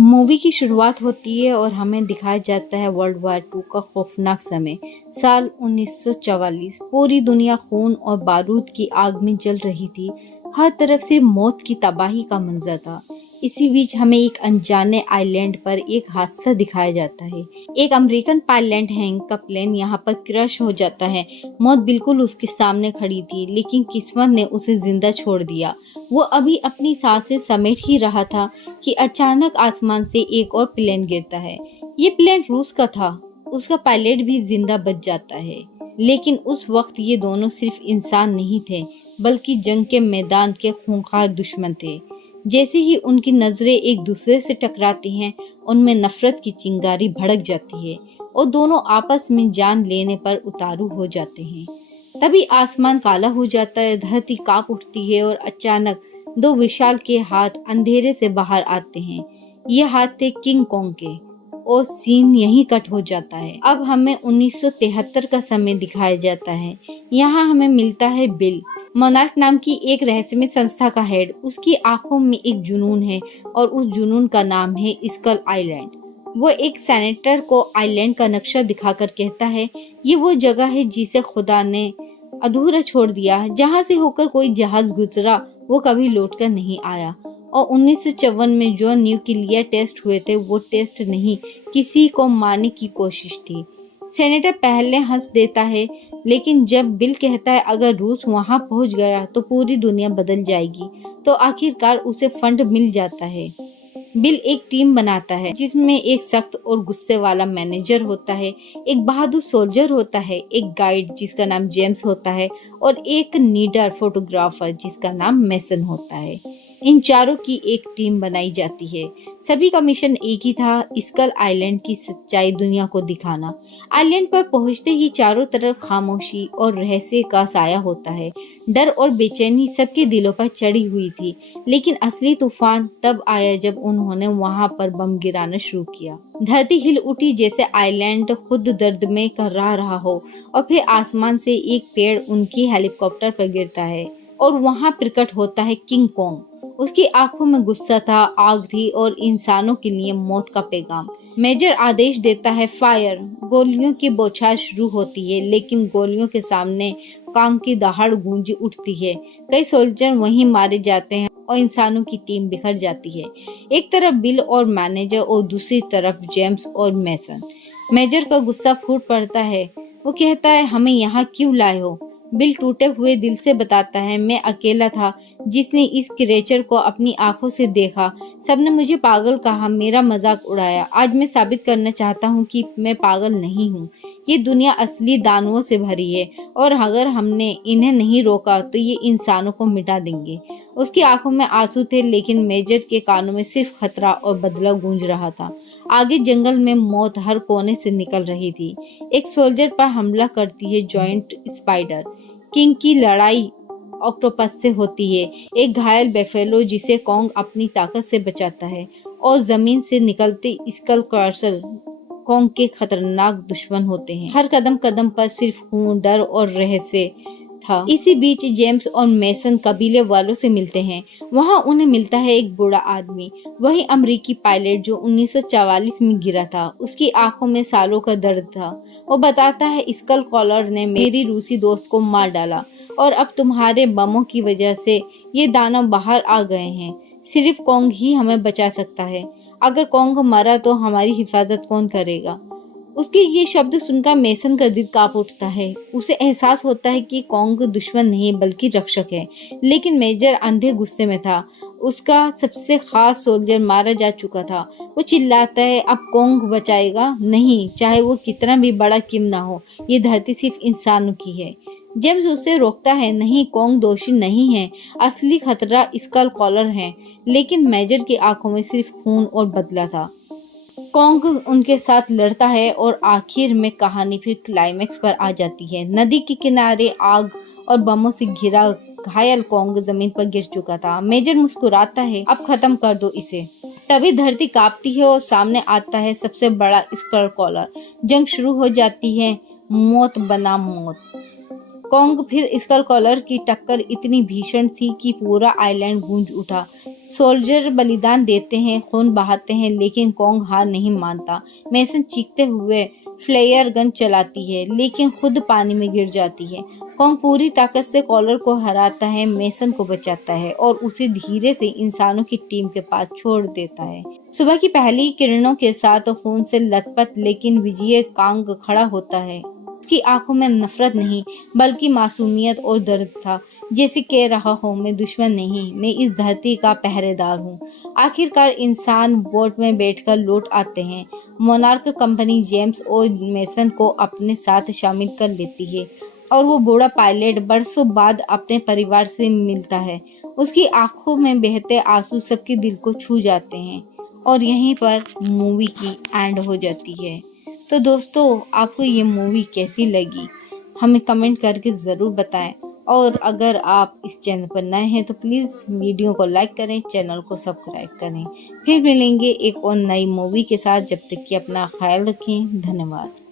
Movie की शुरुआत होती है और हमें दिखाया जाता है वर्ल्ड वार टू का खौफनाक समय। साल 1944। पूरी दुनिया खून और बारूद की आग में जल रही थी। हर तरफ से मौत की तबाही का मंजर था। इसी बीच हमें एक अनजाने आइलैंड पर एक हादसा दिखाया जाता है। एक अमेरिकन पायलट हैंक का प्लेन यहाँ पर क्रश हो जाता है। मौत बिल्कुल उसके सामने खड़ी थी, लेकिन किस्मत ने उसे जिंदा छोड़ दिया। वो अभी अपनी सांसें समेट ही रहा था कि अचानक आसमान से एक और प्लेन गिरता है। ये प्लेन रूस का था। उसका पायलट भी जिंदा बच जाता है। लेकिन उस वक्त ये दोनों सिर्फ इंसान नहीं थे, बल्कि जंग के मैदान के खूंखार दुश्मन थे। जैसे ही उनकी नजरें एक दूसरे से टकराती हैं, उनमें नफरत की चिंगारी भड़क जाती है और दोनों आपस में जान लेने पर उतारू हो जाते हैं। तभी आसमान काला हो जाता है, धरती कांप उठती है और अचानक दो विशाल के हाथ अंधेरे से बाहर आते हैं। ये हाथ थे किंग कॉन्ग के और सीन यहीं कट हो जाता है। अब हमें 1973 का समय दिखाया जाता है। यहाँ हमें मिलता है बिल, मोनार्क नाम की एक रहस्यमय संस्था का हेड। उसकी आंखों में एक जुनून है और उस जुनून का नाम है स्कल आइलैंड। वो एक सेनेटर को आइलैंड का नक्शा दिखाकर कहता है, ये वो जगह है जिसे खुदा ने अधूरा छोड़ दिया। जहाँ से होकर कोई जहाज गुजरा वो कभी लौटकर नहीं आया। और 1954 में जो न्यूक्लियर टेस्ट हुए थे वो टेस्ट नहीं, किसी को मारने की कोशिश थी। सेनेटर पहले हंस देता है, लेकिन जब बिल कहता है अगर रूस वहां पहुंच गया तो पूरी दुनिया बदल जाएगी, तो आखिरकार उसे फंड मिल जाता है। बिल एक टीम बनाता है जिसमें एक सख्त और गुस्से वाला मैनेजर होता है, एक बहादुर सोल्जर होता है, एक गाइड जिसका नाम जेम्स होता है और एक नीडर फोटोग्राफर जिसका नाम मेसन होता है। इन चारों की एक टीम बनाई जाती है। सभी का मिशन एक ही था, स्कल आइलैंड की सच्चाई दुनिया को दिखाना। आइलैंड पर पहुंचते ही चारों तरफ खामोशी और रहस्य का साया होता है। डर और बेचैनी सबके दिलों पर चढ़ी हुई थी, लेकिन असली तूफान तब आया जब उन्होंने वहां पर बम गिराना शुरू किया। धरती हिल उठी जैसे आइलैंड खुद दर्द में कर्रा रहा हो, और फिर आसमान से एक पेड़ उनकी हेलीकॉप्टर पर गिरता है और वहां प्रकट होता है किंग कॉन्ग। उसकी आंखों में गुस्सा था, आग थी और इंसानों के लिए मौत का पैगाम। मेजर आदेश देता है फायर। गोलियों की बौछार शुरू होती है, लेकिन गोलियों के सामने कांग की दहाड़ गूंज उठती है। कई सोल्जर वहीं मारे जाते हैं और इंसानों की टीम बिखर जाती है। एक तरफ बिल और मैनेजर और दूसरी तरफ जेम्स और मेसन। मेजर का गुस्सा फूट पड़ता है। वो कहता है, हमें यहाँ क्यों लाए हो? बिल टूटे हुए दिल से बताता है, मैं अकेला था जिसने इस क्रिएचर को अपनी आंखों से देखा। सबने मुझे पागल कहा, मेरा मजाक उड़ाया। आज मैं साबित करना चाहता हूँ कि मैं पागल नहीं हूँ। ये दुनिया असली दानवों से भरी है और अगर हमने इन्हें नहीं रोका तो ये इंसानों को मिटा देंगे। उसकी आंखों में आंसू थे, लेकिन मेजर के कानों में सिर्फ खतरा और बदला गूंज रहा था। आगे जंगल में मौत हर कोने से निकल रही थी। एक सोल्जर पर हमला करती है जॉइंट स्पाइडर। किंग की लड़ाई ऑक्टोपस से होती है, एक घायल बेफेलो जिसे कॉन्ग अपनी ताकत से बचाता है, और जमीन से निकलते स्कल क्रशर कॉन्ग के खतरनाक दुश्मन होते हैं। हर कदम कदम पर सिर्फ खून, डर और रहस्य था। इसी बीच जेम्स और मेसन कबीले वालों से मिलते हैं। वहां उन्हें मिलता है एक बूढ़ा आदमी, वही अमेरिकी पायलट जो 1944 में गिरा था। उसकी आंखों में सालों का दर्द था। वो बताता है, स्कल कॉलर ने मेरी रूसी दोस्त को मार डाला और अब तुम्हारे बमों की वजह से ये दानव बाहर आ गए हैं। सिर्फ कॉन्ग ही हमें बचा सकता है। अगर कॉन्ग मरा तो हमारी हिफाजत कौन करेगा? उसके ये शब्द सुनकर मेसन का दिल कांप उठता है। उसे एहसास होता है कि कॉन्ग दुश्मन नहीं बल्कि रक्षक है, लेकिन मेजर अंधे गुस्से में था। उसका सबसे खास सोल्जर मारा जा चुका था। वो चिल्लाता है, अब कॉन्ग बचाएगा नहीं, चाहे वो कितना भी बड़ा क्यों ना हो। ये धरती सिर्फ इंसानों की है। जेम्स उसे रोकता है, नहीं, कॉन्ग दोषी नहीं है, असली खतरा स्कल कॉलर है। लेकिन मेजर की आंखों में सिर्फ खून और बदला था। कॉन्ग उनके साथ लड़ता है और आखिर में कहानी फिर क्लाइमेक्स पर आ जाती है। नदी के किनारे आग और बमों से घिरा घायल कॉन्ग जमीन पर गिर चुका था। मेजर मुस्कुराता है, अब खत्म कर दो इसे। तभी धरती कांपती है और सामने आता है सबसे बड़ा स्कल कॉलर। जंग शुरू हो जाती है, मौत बनाम मौत। कॉन्ग फिर स्कल कॉलर की टक्कर इतनी भीषण थी कि पूरा आइलैंड गूंज उठा। सोल्जर बलिदान देते हैं, खून बहाते हैं, लेकिन कॉन्ग हार नहीं मानता। मेसन चीखते हुए फ्लेयर गन चलाती है, लेकिन खुद पानी में गिर जाती है। कॉन्ग पूरी ताकत से कॉलर को हराता है, मेसन को बचाता है और उसे धीरे से इंसानों की टीम के पास छोड़ देता है। सुबह की पहली किरणों के साथ खून से लथपथ लेकिन विजयी कॉन्ग खड़ा होता है। उसकी आंखों में नफरत नहीं, बल्कि मासूमियत और दर्द था, जैसे कह रहा हो, मैं दुश्मन नहीं, मैं इस धरती का पहरेदार हूँ। आखिरकार इंसान बोट में बैठकर लौट आते हैं। मोनार्क कंपनी जेम्स और मेसन को अपने साथ शामिल कर लेती है और वो बूढ़ा पायलट बरसों बाद अपने परिवार से मिलता है। उसकी आंखों में बहते आंसू सबके दिल को छू जाते हैं और यहीं पर मूवी की एंड हो जाती है। तो दोस्तों, आपको ये मूवी कैसी लगी हमें कमेंट करके ज़रूर बताएं, और अगर आप इस चैनल पर नए हैं तो प्लीज़ वीडियो को लाइक करें, चैनल को सब्सक्राइब करें। फिर मिलेंगे एक और नई मूवी के साथ। जब तक कि अपना ख्याल रखें। धन्यवाद।